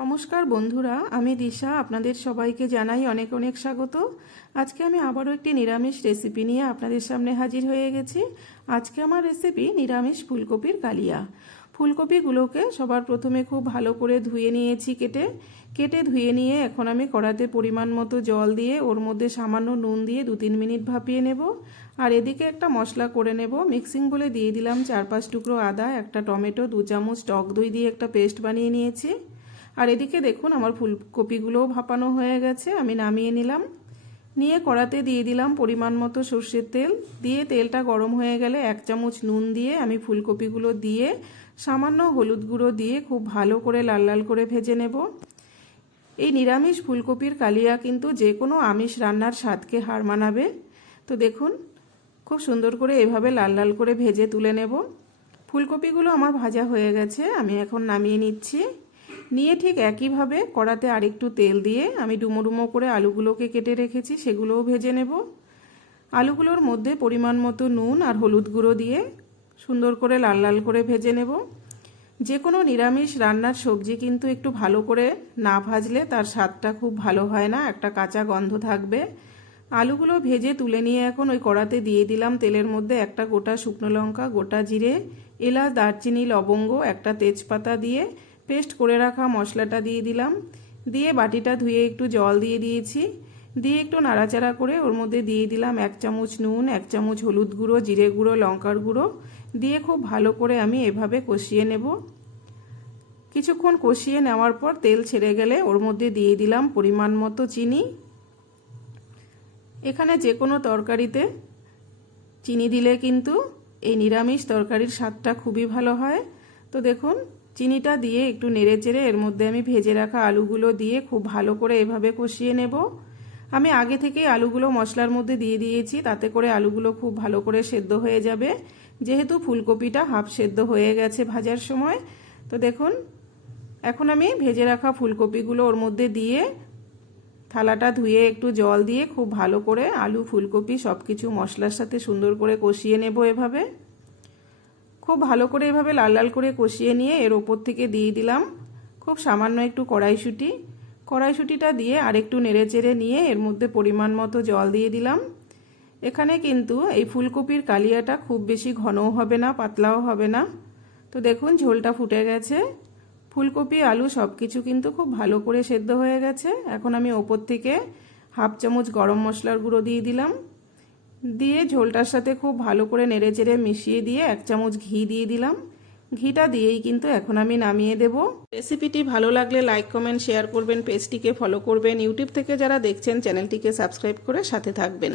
নমস্কার বন্ধুরা, আমি দিশা আপনাদের সবাইকে জানাই অনেক অনেক স্বাগত। আজকে আমি আবারও একটি নিরামিষ রেসিপি নিয়ে আপনাদের সামনে হাজির হয়ে গেছি। আজকে আমার রেসিপি নিরামিষ ফুলকপির কালিয়া। ফুলকপিগুলোকে সবার প্রথমে খুব ভালো করে ধুয়ে নিয়েছি, কেটে ধুয়ে নিয়ে এখন আমি কড়াতে পরিমাণ মতো জল দিয়ে ওর মধ্যে সামান্য নুন দিয়ে 2-3 মিনিট ভাপিয়ে নেব। আর এদিকে একটা মশলা করে নেব। মিক্সিং বলে দিয়ে দিলাম 4-5 টুকরো আদা, একটা টমেটো, 2 চামচ টক দই দিয়ে একটা পেস্ট বানিয়ে নিয়েছি। আর এদিকে দেখুন আমার ফুলকপিগুলোও ভাপানো হয়ে গেছে, আমি নামিয়ে নিলাম। নিয়ে কড়াতে দিয়ে দিলাম পরিমাণ মতো সর্ষের তেল, দিয়ে তেলটা গরম হয়ে গেলে 1 চামচ নুন দিয়ে আমি ফুলকপিগুলো দিয়ে সামান্য হলুদ গুঁড়ো দিয়ে খুব ভালো করে লাল লাল করে ভেজে নেব। এই নিরামিষ ফুলকপির কালিয়া কিন্তু যে কোনো আমিষ রান্নার স্বাদকে হার মানাবে। তো দেখুন খুব সুন্দর করে এভাবে লাল লাল করে ভেজে তুলে নেব। ফুলকপিগুলো আমার ভাজা হয়ে গেছে, আমি এখন নামিয়ে নিচ্ছি। নিয়ে ঠিক একইভাবে কড়াতে আরেকটু তেল দিয়ে আমি ডুমো ডুমো করে আলুগুলোকে কেটে রেখেছি, সেগুলোও ভেজে নেব। আলুগুলোর মধ্যে পরিমাণ মতো নুন আর হলুদ গুঁড়ো দিয়ে সুন্দর করে লাল লাল করে ভেজে নেব। যে কোনো নিরামিষ রান্নার সবজি কিন্তু একটু ভালো করে না ভাজলে তার স্বাদটা খুব ভালো হয় না, একটা কাঁচা গন্ধ থাকবে। আলুগুলো ভেজে তুলে নিয়ে এখন ওই কড়াতে দিয়ে দিলাম তেলের মধ্যে একটা গোটা শুকনো লঙ্কা, গোটা জিরে, এলাচ, দারচিনি, লবঙ্গ, একটা তেজপাতা দিয়ে পেস্ট করে রাখা মশলাটা দিয়ে দিলাম। দিয়ে বাটিটা ধুয়ে একটু জল দিয়ে দিয়েছি, দিয়ে একটু নাড়াচাড়া করে ওর মধ্যে দিয়ে দিলাম 1 চামচ নুন, 1 চামচ হলুদ গুঁড়ো, জিরে গুঁড়ো, লঙ্কার গুঁড়ো দিয়ে খুব ভালো করে আমি এভাবে কষিয়ে নেব। কিছুক্ষণ কষিয়ে নেওয়ার পর তেল ছেড়ে গেলে ওর মধ্যে দিয়ে দিলাম পরিমাণ মতো চিনি। এখানে যে কোনো তরকারিতে চিনি দিলে কিন্তু এই নিরামিষ তরকারির স্বাদটা খুবই ভালো হয়। তো দেখুন চিনিটা দিয়ে একটু নেড়ে চেড়ে এর মধ্যে আমি ভেজে রাখা আলুগুলো দিয়ে খুব ভালো করে এভাবে কষিয়ে নেব। আমি আগে থেকেই আলুগুলো মশলার মধ্যে দিয়ে দিয়েছি, তাতে করে আলুগুলো খুব ভালো করে সেদ্ধ হয়ে যাবে, যেহেতু ফুলকপিটা হাফ সেদ্ধ হয়ে গেছে ভাজার সময়। তো দেখুন এখন আমি ভেজে রাখা ফুলকপিগুলো ওর মধ্যে দিয়ে থালাটা ধুয়ে একটু জল দিয়ে খুব ভালো করে আলু, ফুলকপি সব কিছু মশলার সাথে সুন্দর করে কষিয়ে নেব। এভাবে খুব ভালো করে এভাবে লাল লাল করে কষিয়ে নিয়ে এর ওপর থেকে দিয়ে দিলাম খুব সামান্য একটু কড়াইশুঁটিটা দিয়ে আরেকটু নেড়ে চেড়ে নিয়ে এর মধ্যে পরিমাণ মতো জল দিয়ে দিলাম। এখানে কিন্তু এই ফুলকপির কালিয়াটা খুব বেশি ঘনও হবে না, পাতলাও হবে না। তো দেখুন ঝোলটা ফুটে গেছে, ফুলকপি, আলু সব কিছু কিন্তু খুব ভালো করে সেদ্ধ হয়ে গেছে। এখন আমি ওপর থেকে 1/2 চামচ গরম মশলার গুঁড়ো দিয়ে দিলাম, দিয়ে ঝোলটার সাথে খুব ভালো করে নেড়ে চেড়ে মিশিয়ে দিয়ে 1 চামচ ঘি দিয়ে দিলাম। ঘিটা দিয়েই কিন্তু এখন আমি নামিয়ে দেব। রেসিপিটি ভালো লাগলে লাইক, কমেন্ট, শেয়ার করবেন, পেজটিকে ফলো করবেন। ইউটিউব থেকে যারা দেখছেন চ্যানেলটিকে সাবস্ক্রাইব করে সাথে থাকবেন।